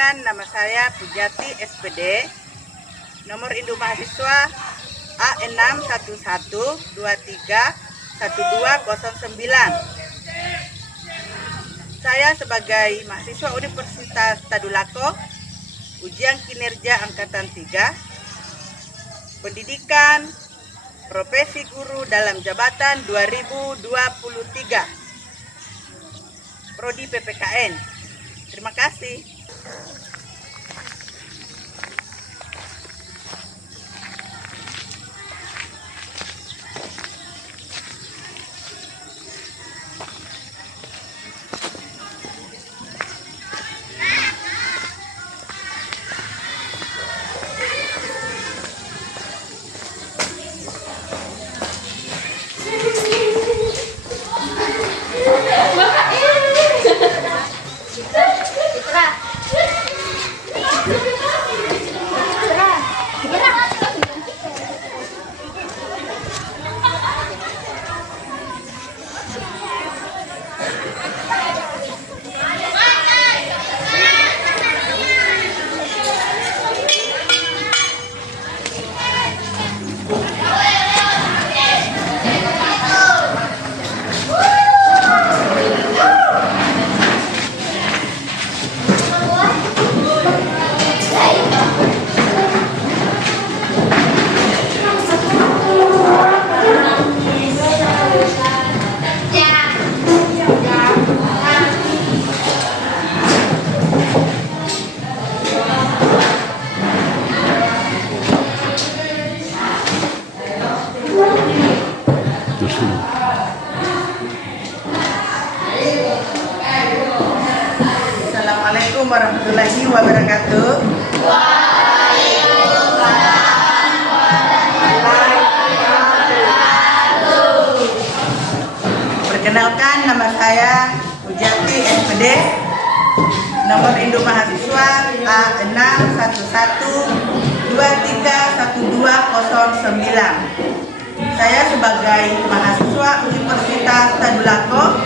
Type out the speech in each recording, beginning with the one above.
Perkenalkan, nama saya Pujati SPD, nomor induk mahasiswa A611231209. Saya sebagai mahasiswa Universitas Tadulako, ujian kinerja angkatan 3, pendidikan profesi guru dalam jabatan 2023, Prodi PPKN. Terima kasih. Assalamualaikum warahmatullahi wabarakatuh. Perkenalkan, nama saya Pujati SPD, nomor induk mahasiswa A611231209. Saya sebagai mahasiswa Universitas Tadulako,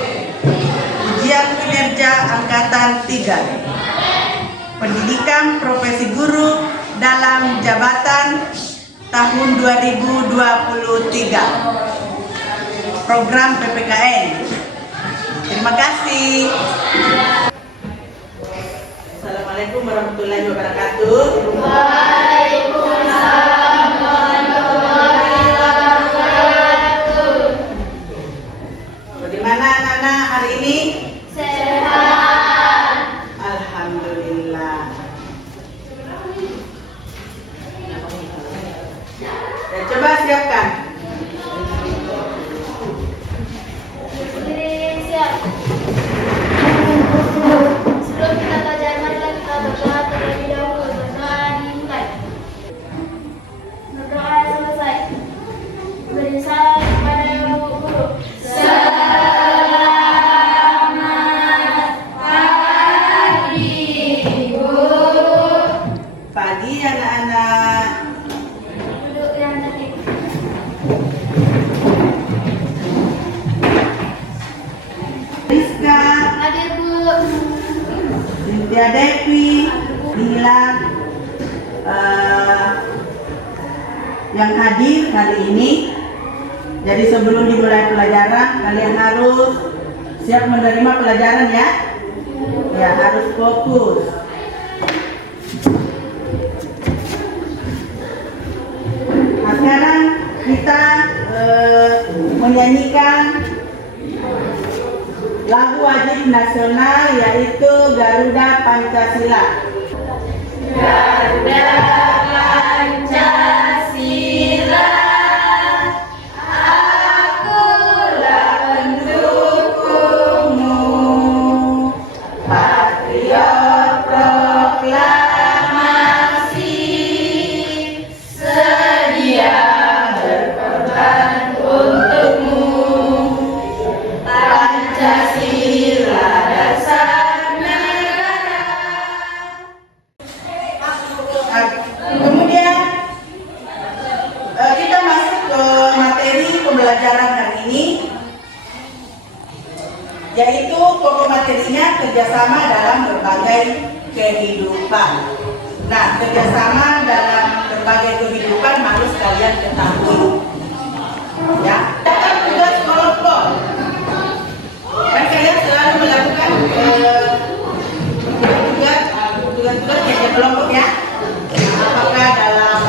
ujian kinerja angkatan 3, pendidikan profesi guru dalam jabatan tahun 2023, program PPKN. Terima kasih. Assalamualaikum warahmatullahi wabarakatuh. Waalaikumsalam warahmatullahi wabarakatuh. Bagaimana anak-anak hari ini? Sehat. Alhamdulillah. Ya, coba siapkan. Berdiri, siap. Sebelum kita belajar, marilah kita berdoa terlebih dahulu. Berdoa dimulai. Berdoa selesai. Beri salam kepada Ibu Guru. Selamat pagi, Guru. Pagi anak-anak. Duduk ya nanti. Rizka, Hadir, Bu. Cynthia Devi, Nila, yang hadir hari ini. Jadi sebelum dimulai pelajaran, kalian harus siap menerima pelajaran ya. Ya, harus fokus. Nah, sekarang kita menyanyikan lagu wajib nasional, yaitu Garuda Pancasila. Garuda Pancasila, akulah pendukungmu, patriot proklamasi, sedia berkorban untukmu. Pancasila dasar negara. dalam berbagai kehidupan. Nah, kerjasama dalam berbagai kehidupan harus kalian ketahui. Ya, dapat tugas kelompok. Kan kalian selalu melakukan tugas-tugas kerja kelompok ya. Apakah dalam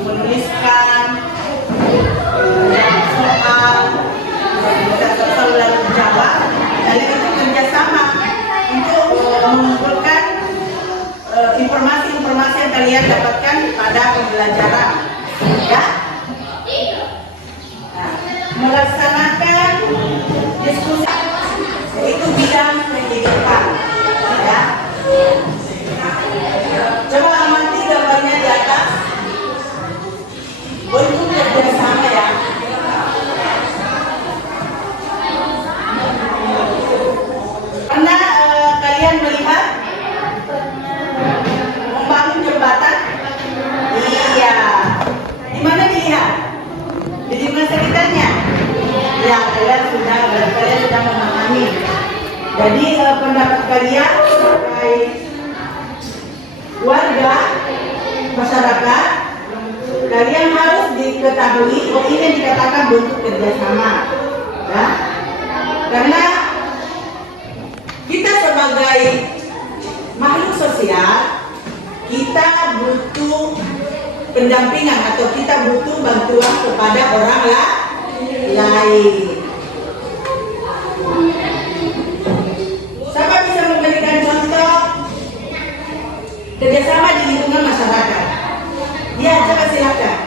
menuliskan soal lalu jawab, kalian itu kerjasama untuk mengumpulkan informasi-informasi yang kalian dapatkan pada pembelajaran, ya. Nah, melaksanakan diskusi itu bidang pendidikan, ya. Coba amati gambarnya di atas. Bentuk kerjasama ya. Pernah kalian melihat membangun jembatan? Iya. Di mana dilihat? Di lingkungan sekitarnya? Ya, kalian sudah memahami. Jadi pendapat kalian sebagai warga masyarakat, kalian harus diketahui ini yang dikatakan bentuk kerjasama, ya. Karena kita sebagai makhluk sosial, kita butuh pendampingan atau kita butuh bantuan kepada orang lain. Siapa bisa memberikan contoh kerjasama di lingkungan masyarakat? Ya, coba silakan.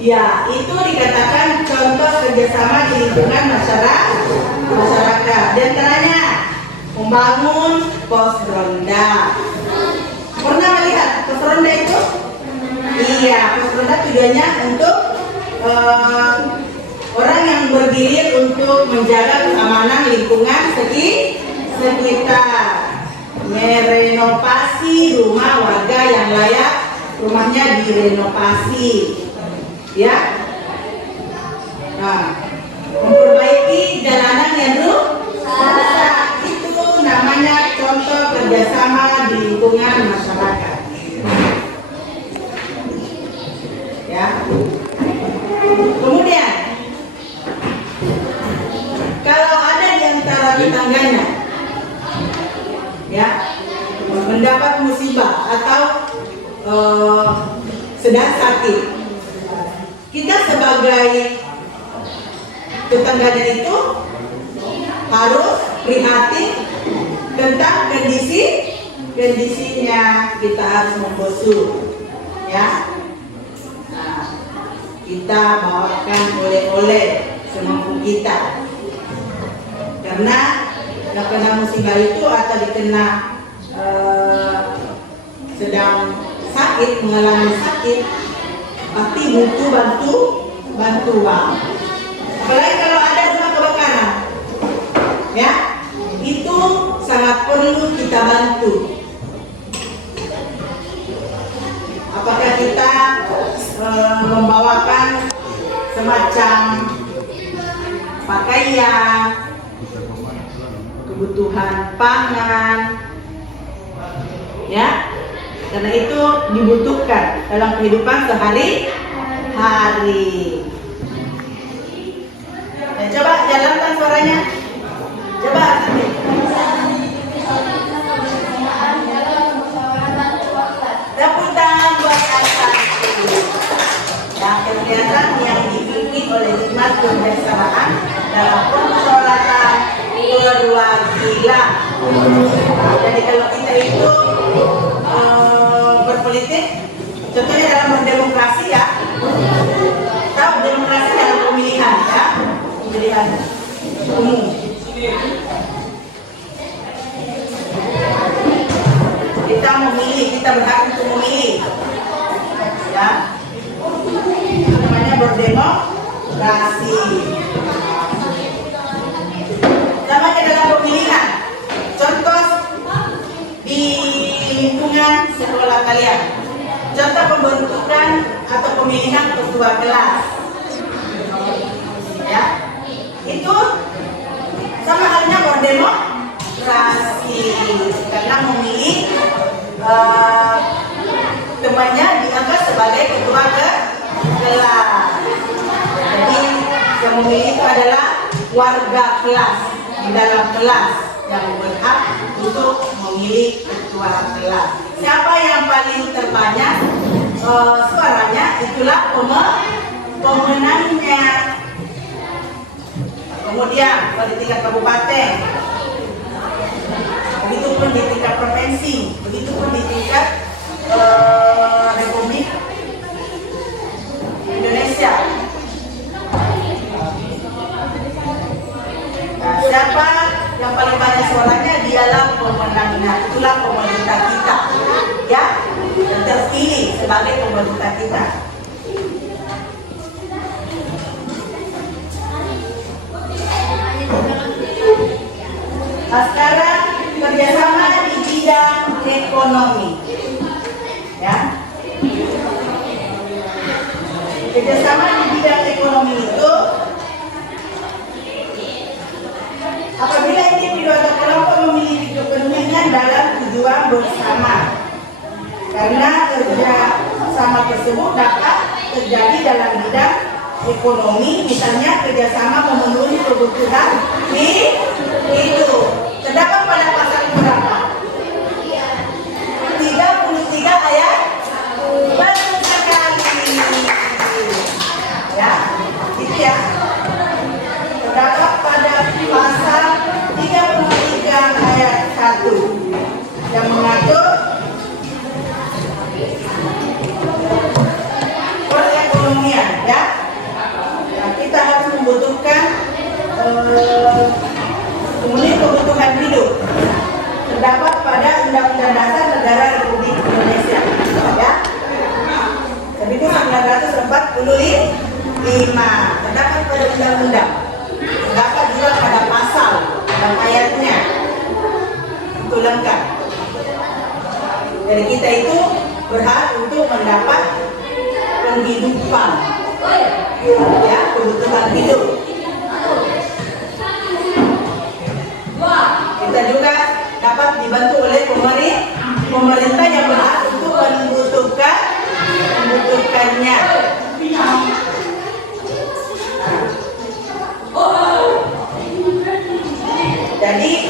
Ya, itu dikatakan contoh kerjasama di lingkungan masyarakat. Di antaranya membangun pos ronda. Pernah melihat pos ronda itu? Iya, pos ronda tujuannya untuk orang yang bergilir untuk menjaga keamanan lingkungan sekitar, merenovasi rumah warga yang layak rumahnya direnovasi, ya. Nah, memperbaiki jalanan yang rusak, itu namanya contoh kerjasama di lingkungan masyarakat, ya. Kemudian kalau ada di antara tetangganya, ya, mendapat musibah atau sedang sakit, kita sebagai tetangganya itu harus prihatin tentang kondisinya, kita harus membesuk, ya. Nah, kita bawakan oleh-oleh semampu kita, karena yang kena musibah itu atau dikena sedang sakit, mengalami sakit, pasti butuh bantuan. Apalagi kalau ada rumah kebakaran, ya, itu sangat perlu kita bantu. Apakah kita membawakan semacam pakaian, kebutuhan pangan, ya, karena itu dibutuhkan dalam kehidupan sehari-hari. Dan coba jalankan suaranya. Coba Asmi. Tepuk tangan buat Asmi. Yang kegiatan yang dibimbing oleh hikmat kebersamaan dalam persolatan perwakilan. Jadi kalau kita itu berpolitik, contohnya dalam berdemokrasi, ya, tahu demokrasi dalam pemilihan, ya, pemilihan umum. Kita memilih, kita berhak untuk memilih, ya. Itu namanya berdemokrasi. Sama kayak dalam pemilihan. Contoh di lingkungan sekolah kalian. contoh pembentukan atau pemilihan ketua kelas. Ya, itu sama halnya berdemokrasi karena memilih temannya diangkat sebagai ketua kelas. Jadi yang memilih itu adalah warga kelas di dalam kelas yang berhak untuk memilih ketua kelas. Siapa yang paling terbanyak suaranya, itulah pemenangnya. Kemudian di tingkat kabupaten, begitupun di tingkat provinsi, begitupun di tingkat Republik Indonesia. Nah, siapa yang paling banyak suaranya, dialah pemenangnya. Itulah pemerintah kita, ya, yang terpilih sebagai pemerintah kita. Nah, sekarang kerjasama di bidang ekonomi, ya. Kerjasama di bidang ekonomi itu apabila individu atau kelompok memiliki kepentingan dalam tujuan bersama, karena kerja sama tersebut dapat terjadi dalam bidang ekonomi, misalnya kerjasama memenuhi kebutuhan hidup. Terdapat pada pasal berapa? 33 ayat 1. Betul sekali. Ya, itu ya. Terdapat pada pasal 33 ayat 1 yang mengatur perekonomian, ya. Nah, kita harus membutuhkan memenuhi kebutuhan hidup. Terdapat pada Undang-Undang Dasar Negara Republik Indonesia, ya. Jadi itu 1945. Terdapat pada undang-undang. Terdapat juga pada pasal dan ayatnya. Itu lengkap. Jadi kita itu berhak untuk mendapat penghidupan, ya, kebutuhan hidup. Kita juga dapat dibantu oleh pemerintah yang berhak untuk membutuhkannya. Jadi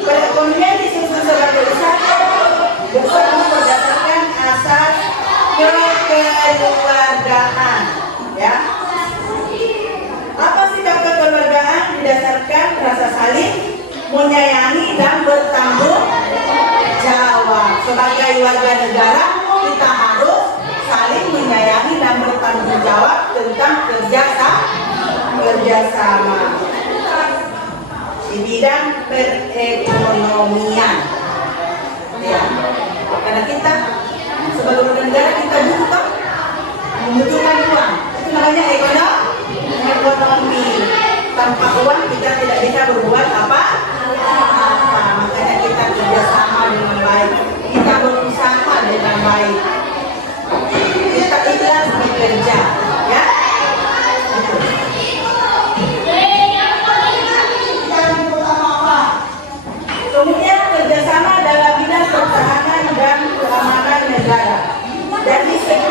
perekonomian disusun sebagai usaha bersama berdasarkan asas kekeluargaan, ya. Apa sikap kekeluargaan? Didasarkan rasa saling menyayangi dan bertanggung jawab. Sebagai warga negara, kita harus saling menyayangi dan bertanggung jawab tentang kerjasama di bidang perekonomian, ya. Karena kita sebagai warga negara, kita membutuhkan uang. Itu namanya ekonomi. Tanpa uang kita tidak bisa berbuat apa-apa. Makanya kita kerjasama dengan baik, kita berusaha dengan baik, kita ikhlas bekerja, ya. Kemudian kerjasama dalam bidang pertahanan dan keamanan negara. Dari segi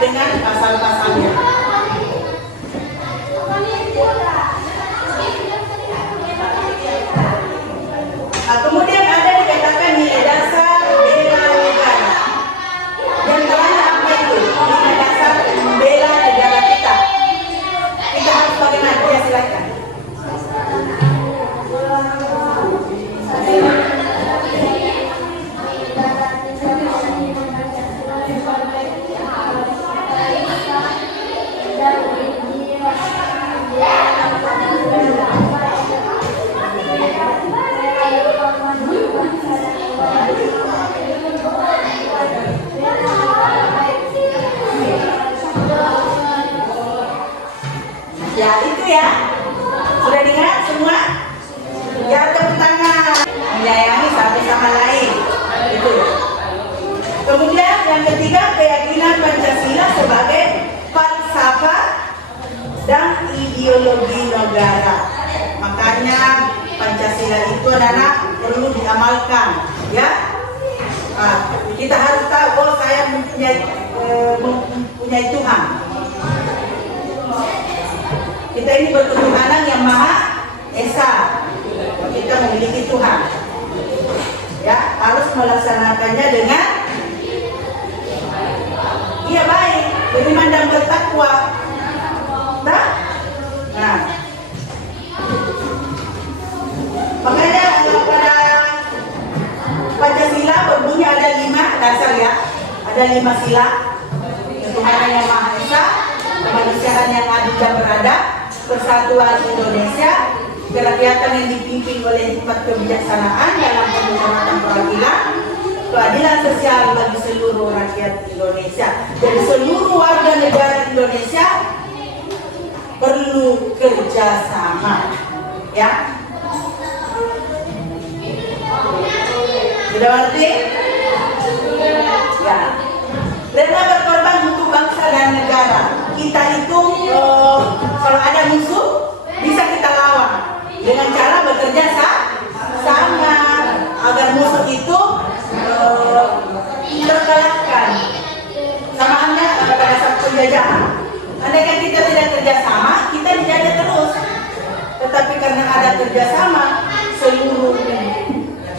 dengan pasal-pasalnya. Nah, kemudian ada dikatakan nilai dasar bela negara. Yang terakhir apa itu? Nilai dasar bela negara kita. Kita harus bagaimana? Ya, silakan. Ya, itu ya. Sudah dengar semua? Ya, tepuk tangan. Menyayangi satu sama lain. Itu. Kemudian yang ketiga, keyakinan Pancasila sebagai falsafah dan ideologi negara. Makanya Pancasila itu adalah perlu diamalkan, ya. Nah, kita harus tahu bahwa saya mempunyai Tuhan. Kita ini berketuhanan yang Maha Esa. Kita memiliki Tuhan. Ya, harus melaksanakannya dengan iya baik, beriman dan bertakwa. Nah, makanya pada Pancasila berbunyi ada 5 dasar ya, ada 5 sila: ketuhanan yang Maha Esa, kemanusiaan yang adil dan beradab, persatuan Indonesia, kerakyatan yang dipimpin oleh hikmat kebijaksanaan dalam pemusyawaratan perwakilan, keadilan sosial bagi seluruh rakyat Indonesia. Jadi seluruh warga negara Indonesia perlu kerjasama, ya. Sudah ngerti? Ya. Rela berkorban untuk bangsa dan negara. Kita itu kalau ada musuh bisa kita lawan dengan cara bekerja sama agar musuh itu terkalahkan. Sama halnya pada saat penjajahan. Andaikan kita tidak kerjasama, kita dijajah terus. Tetapi karena ada kerjasama, seluruh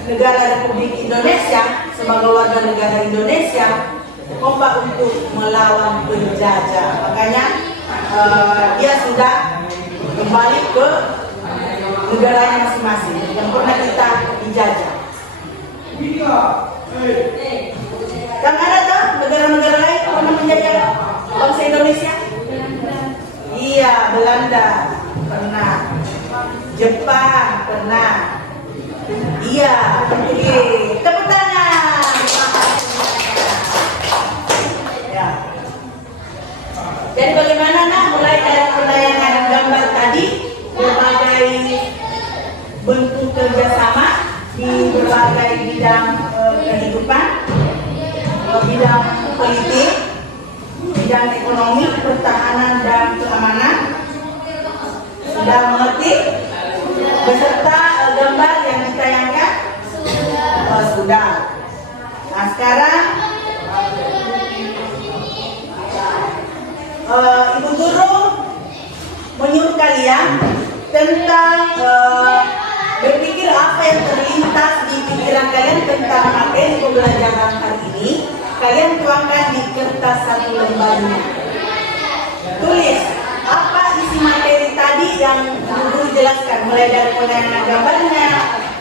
negara Republik Indonesia sebagai warga negara Indonesia kompak untuk melawan penjajah. Makanya dia sudah kembali ke negaranya masing-masing yang pernah kita dijajah. Yang ada tuh negara-negara lain pernah menjajah bangsa Indonesia? Iya, Belanda pernah, Jepang pernah, iya, Portugis. Tepuk tangan. Ya. Jadi bagaimana nak mulai dari penayangan gambar tadi, berbagai bentuk kerjasama di berbagai bidang kehidupan, bidang politik, bidang ekonomi, pertahanan dan keamanan. Sudah mengerti? Beserta gambar yang ditayangkan? Oh, sudah. Nah, sekarang Ibu Guru menyuruh kalian tentang berpikir apa yang terlintas di pikiran kalian tentang materi pembelajaran hari ini. Kalian tuangkan di kertas satu lembarnya. Tulis apa isi materi tadi yang Guru jelaskan, mulai dari penayangan gambarnya,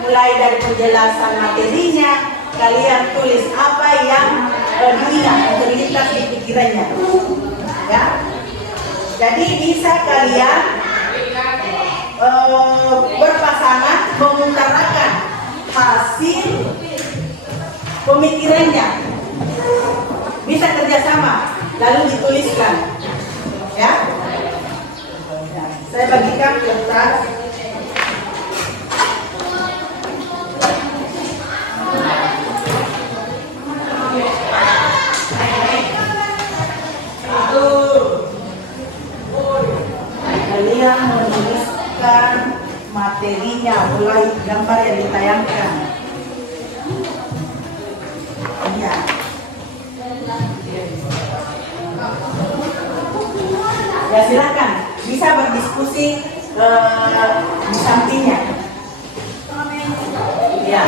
mulai dari penjelasan materinya. Kalian tulis apa yang diingat, terlintas di pikirannya. Ya. Jadi bisa kalian berpasangan mengutarakan hasil pemikirannya, bisa kerjasama lalu dituliskan, ya. Saya bagikan kertas. Kalian menuliskan materinya mulai gambar yang ditayangkan. Iya. Ya silakan, bisa berdiskusi di sampingnya. Ya.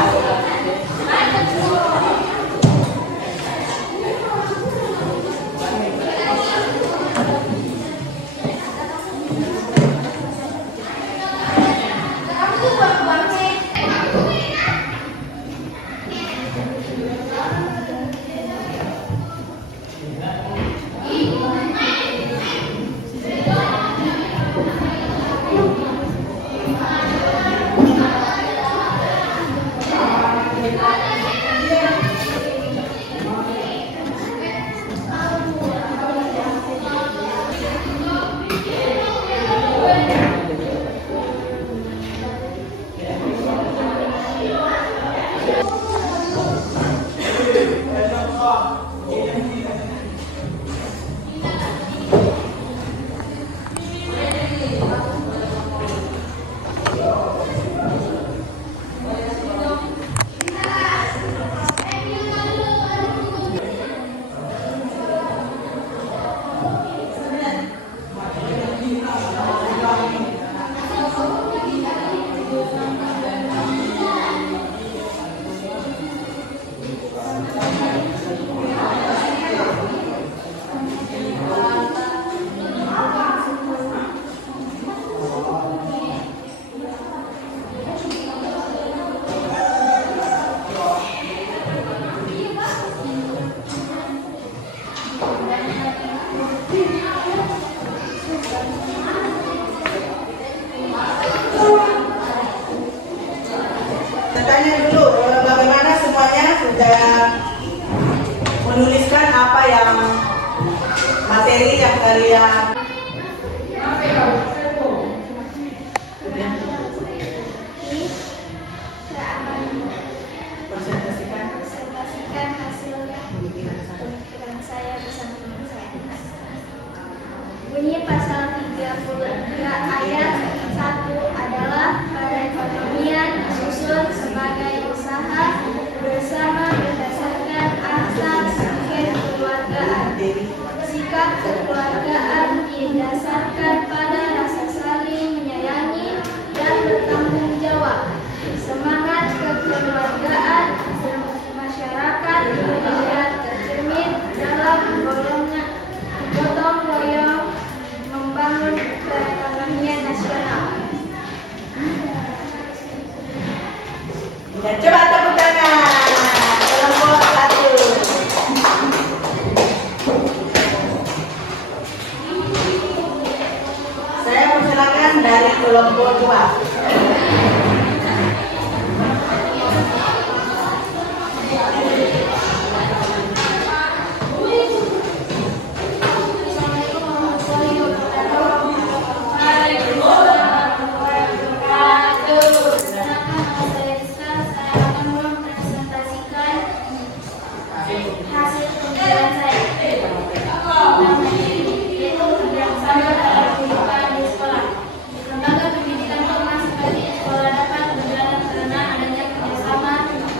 Tanya dulu, bagaimana semuanya sudah menuliskan apa yang materi yang kalian presentasikan hasil pemikiran saya bersama teman saya. Bunyi pasal 33 ayat 1 adalah perekonomian disusun sebagai usaha bersama berdasarkan asas kekeluargaan. Sikap kekeluargaan didasarkan pada rasa saling menyayangi dan bertanggung jawab. Semangat kekeluargaan masyarakat Indonesia tercermin dalam gotong royong membangun perekonomian nasional. Ya, coba tepuk tangan. Kelompok 1. Saya persilakan dari kelompok 2. Hasil pemikiran saya yaitu kerjasama dalam kehidupan di sekolah. Lembaga pendidikan Thomas sebagai sekolah dapat berjalan karena adanya kerjasama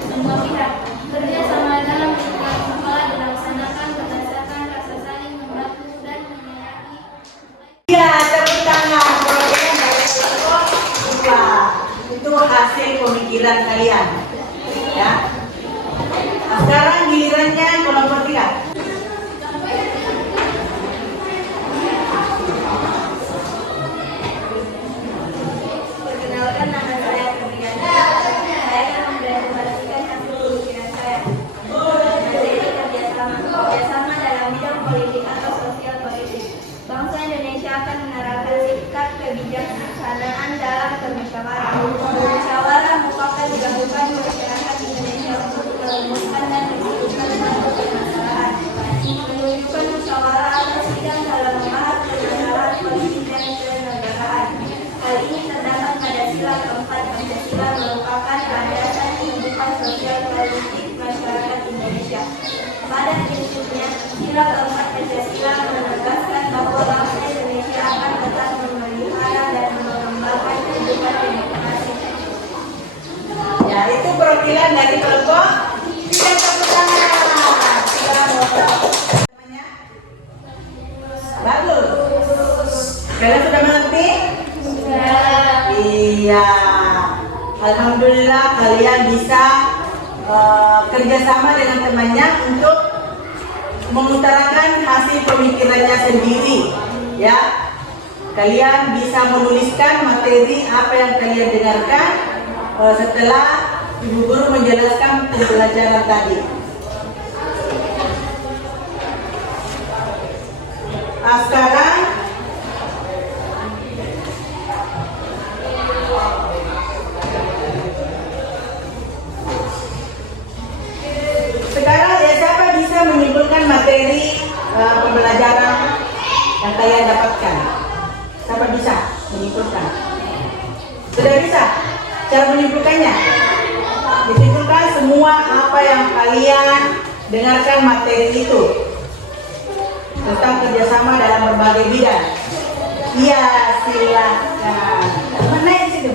semua pihak. Kerjasama dalam kehidupan sekolah dilaksanakan berdasarkan rasa saling membantu dan menyayangi. Ya, tepuk tangan. Program dari kelompok 2. Itu hasil pemikiran kalian. Ya. Nah, sekarang gilirannya kelompok 3. Perkenalkan, nama saya Febriana. Saya akan mempresentasikan hasil pemikiran saya. Materi kerjasama dalam bidang politik atau sosial politik. Bangsa Indonesia akan menerapkan sikap kebijaksanaan dalam bermusyawarah. Musyawarah merupakan gabungan masyarakat Indonesia untuk merumuskan dan memutuskan suatu permasalahan. Menunjukkan musyawarah atau sidang dalam membahas permasalahan politik dan kenegaraan. Hal ini terdapat pada sila keempat Pancasila merupakan landasan kehidupan sosial politik masyarakat Indonesia. Pada prinsipnya, sila keempat Pancasila menegaskan bahwa bangsa Indonesia akan tetap memelihara dan mengembangkan kehidupan demokrasi. Ya, itu perwakilan dari kelompok 3. Tepuk tangan. Bagus. Alhamdulillah kalian bisa kerjasama dengan temannya untuk mengutarakan hasil pemikirannya sendiri, ya. Kalian bisa menuliskan materi apa yang kalian dengarkan setelah ibu guru menjelaskan pembelajaran tadi. Sekarang ya, siapa bisa menyimpulkan materi pembelajaran yang kalian dapatkan? Siapa bisa menyimpulkan? Sudah bisa? Cara menyimpulkannya? Disimpulkan semua apa yang kalian dengarkan materi itu tentang kerjasama dalam berbagai bidang. Iya, silakan. Mana di situ?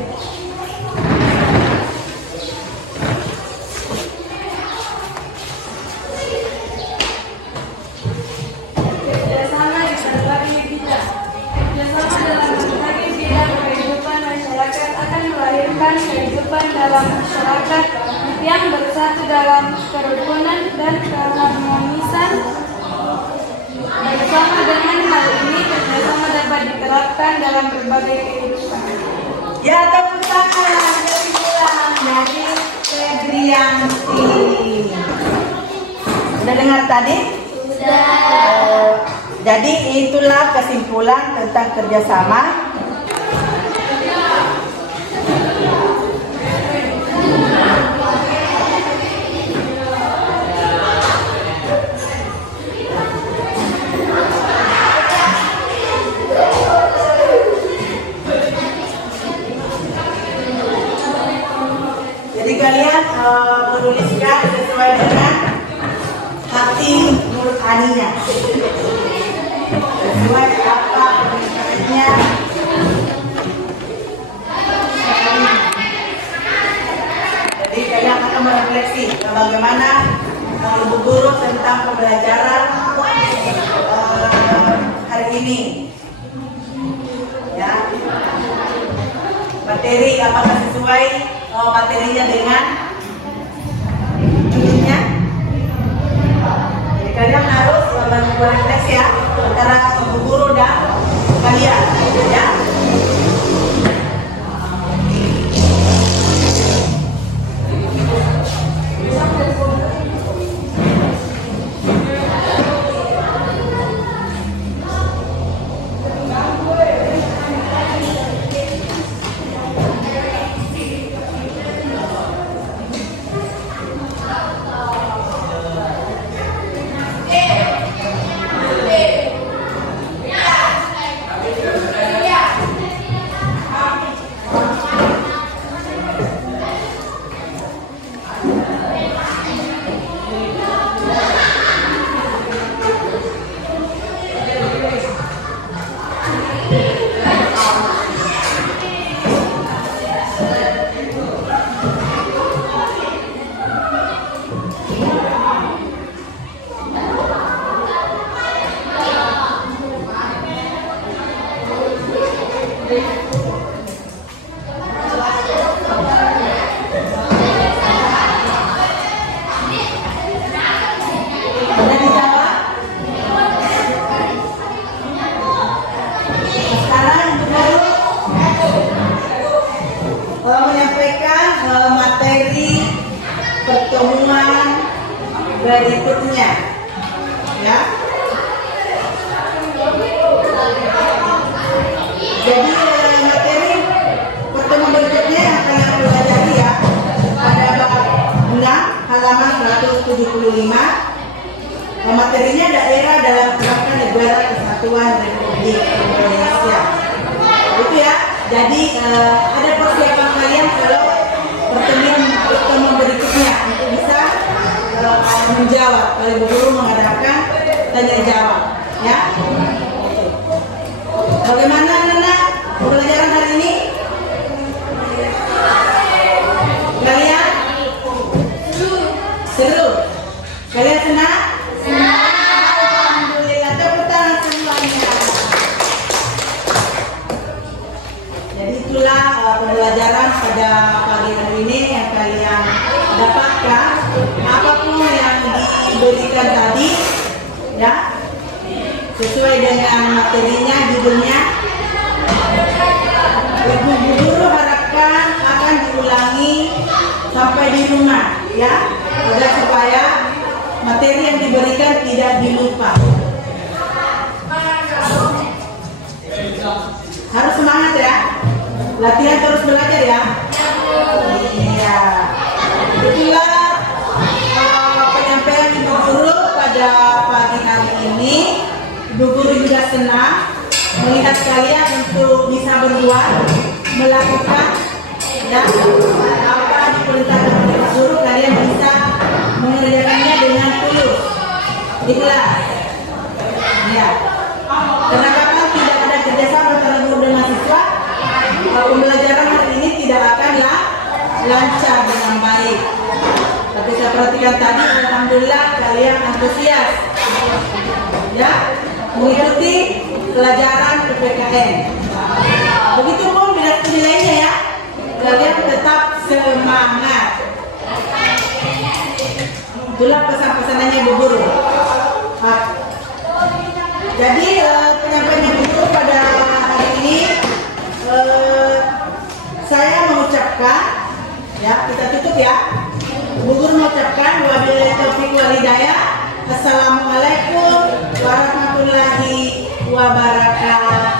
Kerjasama di berbagai bidang. Kerjasama dalam berbagai bidang kehidupan masyarakat akan melahirkan kehidupan dalam masyarakat yang bersatu dalam kerukunan dan keharmonisan. Bersama dengan hal ini, kerjasama dapat diterapkan dalam berbagai kehidupan. Ya, tepuk tangan dari Febrianti. Sudah dengar tadi? Sudah. Jadi itulah kesimpulan tentang kerjasama. Jadi kalian menuliskan sesuai dengan hati nuraninya, sesuai apa pemikirannya. Jadi kalian akan merefleksi bagaimana ibu guru tentang pembelajaran hari ini. Ya, materi apakah sesuai materinya dengan ininya? Jadi kalian harus berefleksi ya antara ibu guru dan kalian, ya. Pertemuan berikutnya, ya. Jadi materi pertemuan berikutnya yang akan kita pelajari ya pada bab 6 halaman 175. Materinya daerah dalam kerangka negara kesatuan Republik Indonesia. Itu ya. Jadi ada persiapan kalian kalau pertemuan berikutnya untuk bisa menjawab. Kalau ibu guru mengadakan tanya jawab, ya. Bagaimana Nana pembelajaran hari ini? Kalian seru? Kalian senang? Alhamdulillah, tepuk tangan semuanya. Jadi itulah pembelajaran pada pagi maka apapun yang diberikan tadi, ya, sesuai dengan materinya, judulnya, Ibu guru harapkan akan diulangi sampai di rumah, ya, agar supaya materi yang diberikan tidak dilupa. Harus semangat ya, latihan terus belajar ya. Iya. Itulah penyampaian Ibu Guru pada pagi hari ini. Ibu Guru juga senang melihat kalian untuk bisa berbuat, melakukan, ya, apa yang diperintahkan oleh Ibu Guru, kalian bisa mengerjakannya dengan tulus, ikhlas. Ya. Karena kalau tidak ada kerjasama antara guru dengan siswa, pembelajaran hari ini tidak akanlah lancar dengan baik. Tapi saya perhatikan tadi, alhamdulillah kalian antusias, ya, mengikuti pelajaran PPKN. Begitupun nilainya ya, kalian tetap semangat. Itulah pesan-pesanannya Ibu Guru. Jadi penyampaian Ibu Guru pada hari ini, saya mengucapkan, ya, kita tutup ya. Ibu Guru mengucapkan wabillahi taufiq wal hidayah. Assalamualaikum warahmatullahi wabarakatuh.